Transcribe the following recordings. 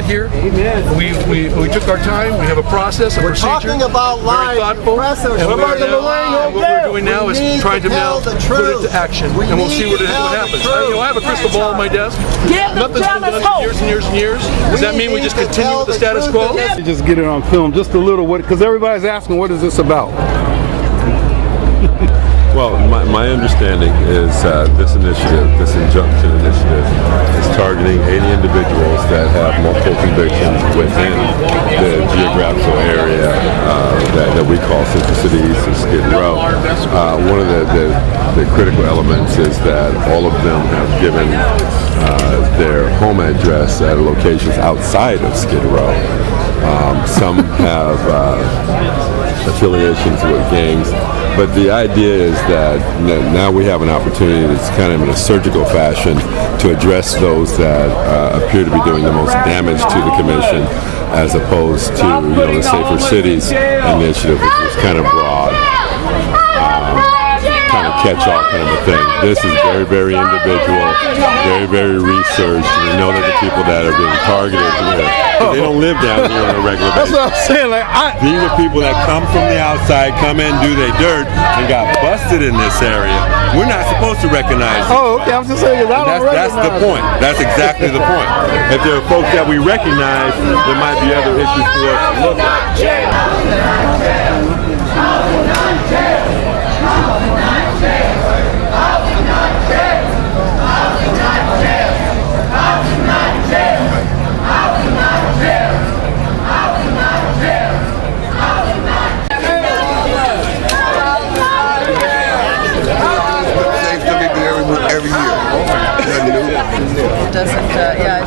get here. We took our time. We have a process, a procedure. Talking about lies, very thoughtful. And what we're doing now is trying to now put it to action, and we'll see what happens. I have a crystal ball on my desk. Nothing's been done in years and years and years. Does that mean we just continue with the status quo? Just get it on film, just a little, because everybody's asking, what is this about? Well, my understanding is this initiative, this injunction initiative, is targeting 80 individuals that have multiple convictions within the geographical area that we call Central City East and Skid Row. One of the critical elements is that all of them have given their home address at locations outside of Skid Row. Some have affiliations with gangs. But the idea is that now we have an opportunity that's kind of in a surgical fashion to address those that appear to be doing the most damage to the commission, as opposed to the Safer Cities initiative, which is kind of broad, kind of catch-all kind of a thing. This is very, very individual, very, very researched. And we know that the people that are being targeted here, they don't live down here on a regular basis. That's what I'm saying. These are people that come from the outside, come in, do their dirt, and got busted in this area. We're not supposed to recognize them. Oh, okay. I'm just saying, that's the point. That's exactly the point. If there are folks that we recognize, there might be other issues for us to look at.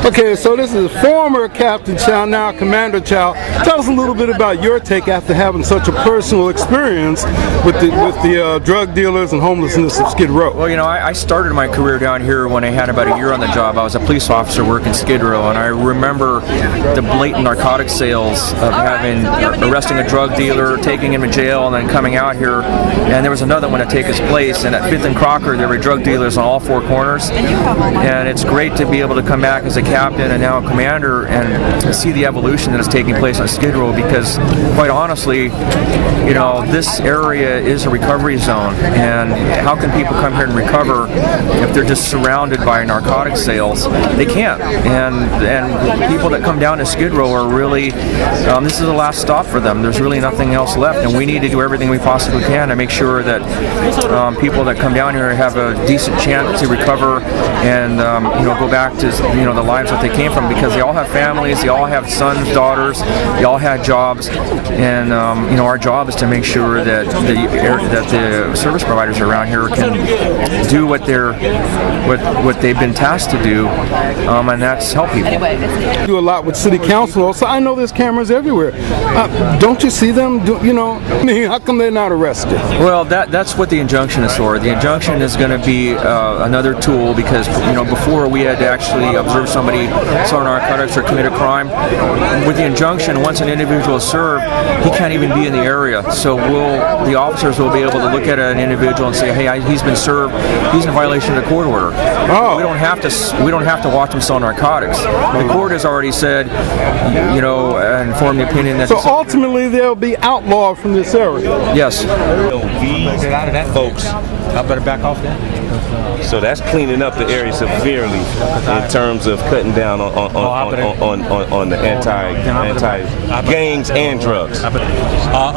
Okay, so this is former Captain Chow, now Commander Chow. Tell us a little bit about your take after having such a personal experience with the drug dealers and homelessness of Skid Row. Well, I started my career down here when I had about a year on the job. I was a police officer working Skid Row, and I remember the blatant narcotic sales of arresting a drug dealer, taking him to jail, and then coming out here. And there was another one to take his place. And at 5th and Crocker, there were drug dealers on all four corners. And it's great to be able to come back as a captain and now a commander and see the evolution that is taking place on Skid Row, because quite honestly, this area is a recovery zone, and how can people come here and recover if they're just surrounded by narcotic sales? They can't. And people that come down to Skid Row are really, this is the last stop for them. There's really nothing else left, and we need to do everything we possibly can to make sure that people that come down here have a decent chance to recover and go back to the lives that they came from, because they all have families, they all have sons, daughters, they all had jobs, and our job is to make sure that the service providers around here can do what they've been tasked to do, and that's help people. You do a lot with city council, so I know there's cameras everywhere. Don't you see them? How come they're not arrested? Well, that's what the injunction is for. The injunction is going to be another tool, because before we had to actually observe somebody selling narcotics or commit a crime. With the injunction, once an individual is served, he can't even be in the area. So the officers will be able to look at an individual and say, hey, he's been served, he's in violation of the court order. Oh. We don't have to watch him sell narcotics. The court has already said, and formed the opinion that. So ultimately, they'll be outlawed from this area. Yes. Get out of that, folks. I better back off that. So that's cleaning up the area severely in terms of cutting down on the anti gangs and drugs. A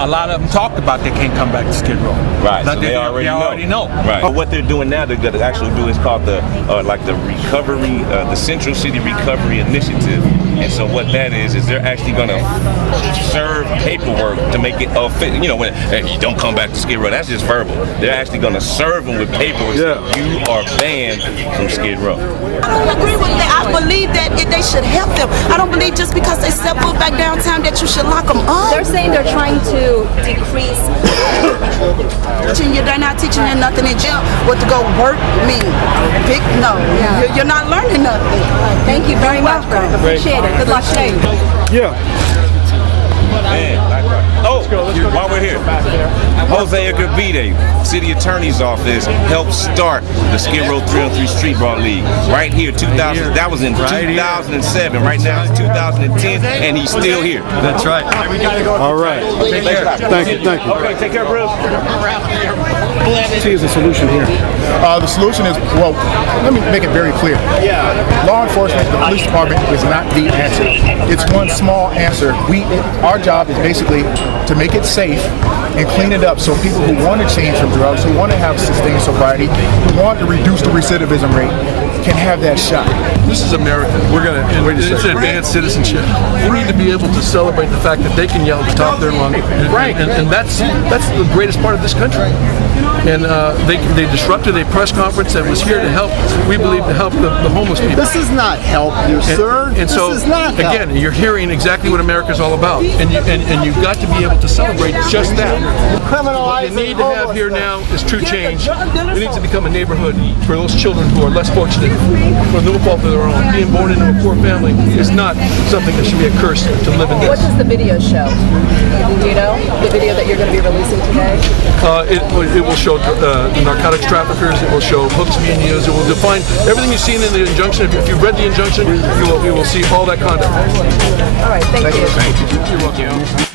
lot of them talked about they can't come back to Skid Row. Right, so they already know. Right. But what they're doing now, they're going to actually do is called the recovery, the Central City Recovery Initiative. And so what that is they're actually going to serve paperwork to make it when you don't come back to Skid Row, that's just verbal. They're actually going to serve them with paperwork. Yeah. You are banned from Skid Row. I don't agree with that. I believe that they should help them. I don't believe just because they step foot back downtown that you should lock them up. They're saying they're trying to decrease. They're not teaching you nothing in jail. What to go work mean? You're not learning nothing. Thank you very much, bro. Appreciate it. Good luck to you. Yeah. Man, while we're here, Jose Agravide, City Attorney's Office, helped start the Skid Row 303 Street Brawl League. Right here, 2000. That was in 2007. Right now it's 2010, and he's still here. That's right. All right. Take care. Thank you. Thank you. Okay, take care, Bruce. See is the solution here? The solution is, well, let me make it very clear. Law enforcement, the police department is not the answer. It's one small answer. Our job is basically to make it safe and clean it up so people who want to change from drugs, who want to have sustained sobriety, who want to reduce the recidivism rate, can have that shot. This is America. It's advanced citizenship. We need to be able to celebrate the fact that they can yell at the top of their lungs. Right. And that's the greatest part of this country. And they disrupted a press conference that was here to help, we believe, to help the homeless people. This is not help you, sir. And so, this is not help. Again, you're hearing exactly what America's all about. And you've got to be able to celebrate just that. What you need to have here now is true change. It needs to become a neighborhood for those children who are less fortunate, for no fault of their own. Being born into a poor family is not something that should be a curse to live in this. What does the video show? Do you know the video that you're going to be releasing today? It will show narcotics traffickers. It will show hooks being used. It will define everything you've seen in the injunction. If you've read the injunction, you will see all that content. All right, thank you. You're welcome.